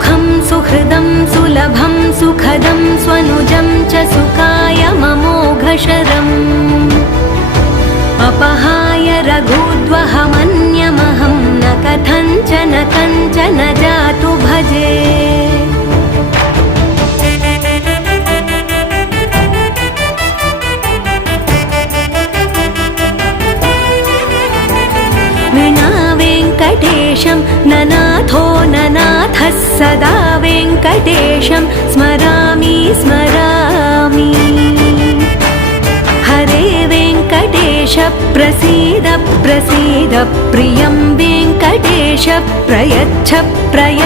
सुखं सुहृदं सुलभं सुखदं स्वनुजं च सुखाय ममोघशरम् अपहाय रघुद्वहमन्यमहं न कथञ्चन कञ्चन जातु भजे। विना वेङ्कटेशं ननाथो ननाथः सदा वेङ्कटेशं स्मरामि स्मरामि। हरे वेङ्कटेश प्रसीद प्रसीद प्रियं वेङ्कटेश प्रयच्छ प्रयच्छ।